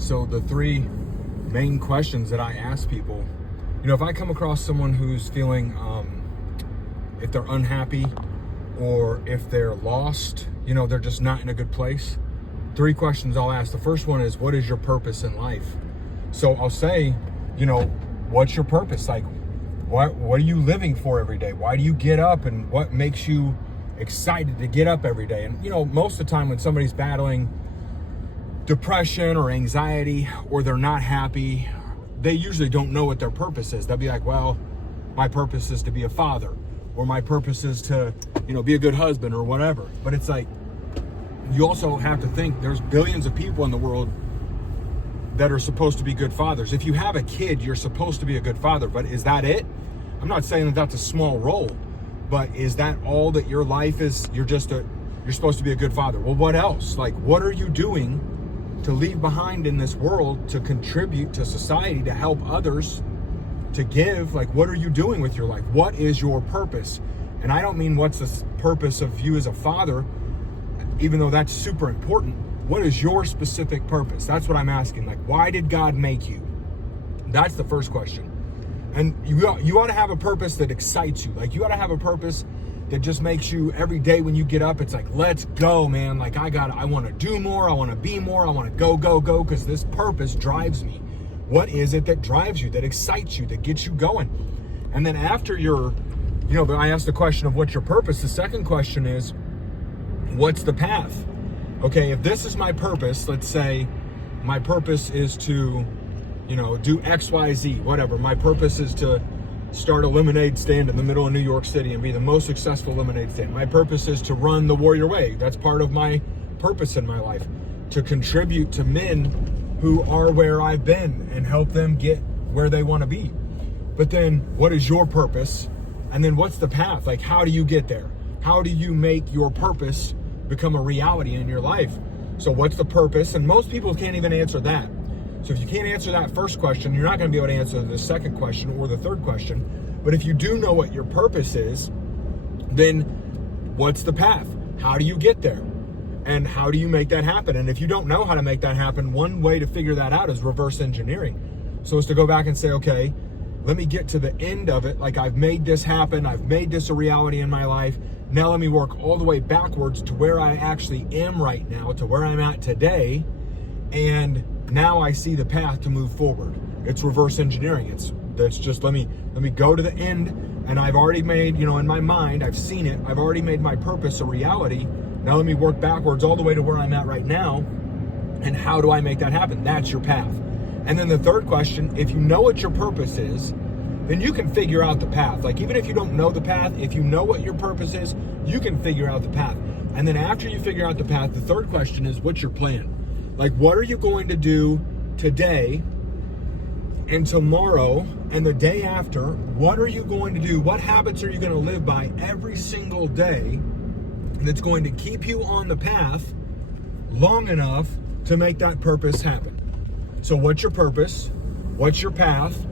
So the three main questions that I ask people, if I come across someone who's feeling, if they're unhappy or if they're lost, they're just not in a good place, three questions I'll ask. The first one is, what is your purpose in life? So I'll say, what's your purpose? Like, what are you living for every day? Why do you get up, and what makes you excited to get up every day? And, most of the time when somebody's battling depression or anxiety, or they're not happy, they usually don't know what their purpose is. They'll be like, well, my purpose is to be a father, or my purpose is to, be a good husband, or whatever. But it's like, you also have to think there's billions of people in the world that are supposed to be good fathers. If you have a kid, you're supposed to be a good father, but is that it? I'm not saying that that's a small role, but is that all that your life is? You're supposed to be a good father. Well, what else? Like, what are you doing to leave behind in this world, to contribute to society, to help others, to give? Like, what are you doing with your life? What is your purpose? And I don't mean what's the purpose of you as a father, even though that's super important. What is your specific purpose? That's what I'm asking. Like, why did God make you? That's the first question. And you ought to have a purpose that excites you. Like, you ought to have a purpose that just makes you, every day when you get up, it's like, let's go, man. Like, I want to do more. I want to be more. I want to go, because this purpose drives me. What is it that drives you, that excites you, that gets you going? And then after I asked the question of what's your purpose, the second question is, what's the path? Okay, if this is my purpose, let's say my purpose is to, do X, Y, Z, whatever. My purpose is to start a lemonade stand in the middle of New York City and be the most successful lemonade stand. My purpose is to run the Warrior Way. That's part of my purpose in my life, to contribute to men who are where I've been and help them get where they want to be. But then what is your purpose? And then what's the path? Like, how do you get there? How do you make your purpose become a reality in your life? So what's the purpose? And most people can't even answer that. So if you can't answer that first question, you're not going to be able to answer the second question or the third question. But if you do know what your purpose is, then what's the path? How do you get there? And how do you make that happen? And if you don't know how to make that happen, one way to figure that out is reverse engineering. So it's to go back and say, okay, let me get to the end of it. Like, I've made this happen. I've made this a reality in my life. Now let me work all the way backwards to where I actually am right now, to where I'm at today. And now I see the path to move forward. It's reverse engineering. That's just, let me go to the end. And I've already made, in my mind, I've seen it. I've already made my purpose a reality. Now let me work backwards all the way to where I'm at right now. And how do I make that happen? That's your path. And then the third question, if you know what your purpose is, then you can figure out the path. Like, even if you don't know the path, if you know what your purpose is, you can figure out the path. And then after you figure out the path, the third question is, what's your plan? Like, what are you going to do today and tomorrow and the day after? What are you going to do? What habits are you going to live by every single day that's going to keep you on the path long enough to make that purpose happen? So what's your purpose? What's your path?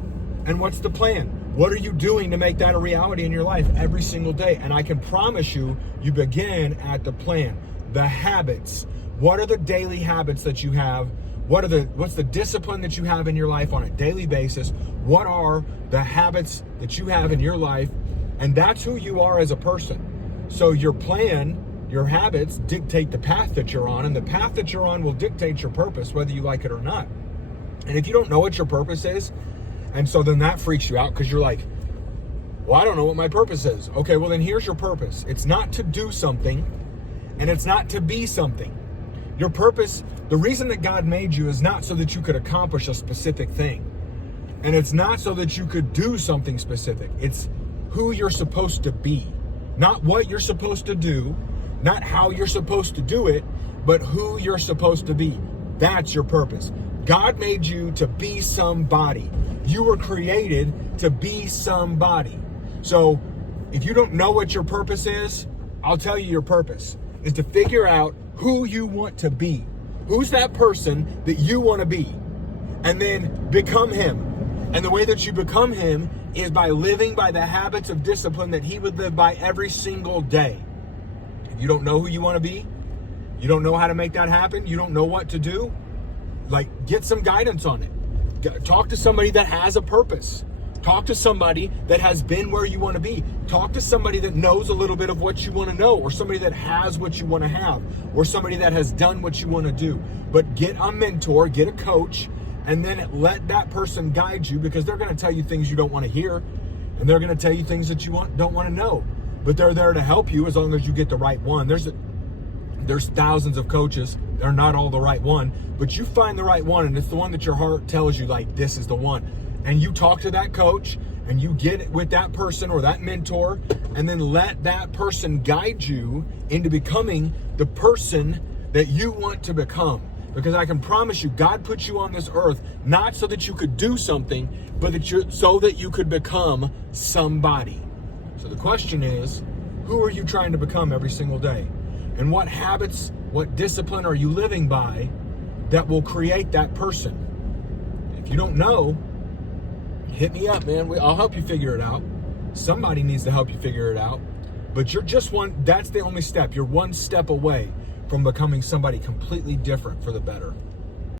And what's the plan? What are you doing to make that a reality in your life every single day? And I can promise you, you begin at the plan, the habits. What are the daily habits that you have? What's the discipline that you have in your life on a daily basis? What are the habits that you have in your life? And that's who you are as a person. So your plan, your habits dictate the path that you're on, and the path that you're on will dictate your purpose, whether you like it or not. And if you don't know what your purpose is, and so then that freaks you out because you're like, well, I don't know what my purpose is. Okay, well then here's your purpose. It's not to do something, and it's not to be something. Your purpose, the reason that God made you is not so that you could accomplish a specific thing. And it's not so that you could do something specific. It's who you're supposed to be. Not what you're supposed to do, not how you're supposed to do it, but who you're supposed to be. That's your purpose. God made you to be somebody. You were created to be somebody. So if you don't know what your purpose is, I'll tell you your purpose is to figure out who you want to be. Who's that person that you want to be? And then become him. And the way that you become him is by living by the habits of discipline that he would live by every single day. If you don't know who you want to be, you don't know how to make that happen, you don't know what to do, Like, get some guidance on it. Talk to somebody that has a purpose. Talk to somebody that has been where you want to be. Talk to somebody that knows a little bit of what you want to know, or somebody that has what you want to have, or somebody that has done what you want to do. But get a mentor, get a coach, and then let that person guide you, because they're going to tell you things you don't want to hear, and they're going to tell you things that you don't want to know. But they're there to help you as long as you get the right one. There's thousands of coaches. They're not all the right one, but you find the right one, and it's the one that your heart tells you, like, this is the one. And you talk to that coach, and you get with that person or that mentor, and then let that person guide you into becoming the person that you want to become. Because I can promise you, God put you on this earth not so that you could do something, but so that you could become somebody. So the question is, who are you trying to become every single day? And what habits, what discipline are you living by that will create that person? If you don't know, hit me up, man. I'll help you figure it out. Somebody needs to help you figure it out. But you're just that's the only step. You're one step away from becoming somebody completely different for the better.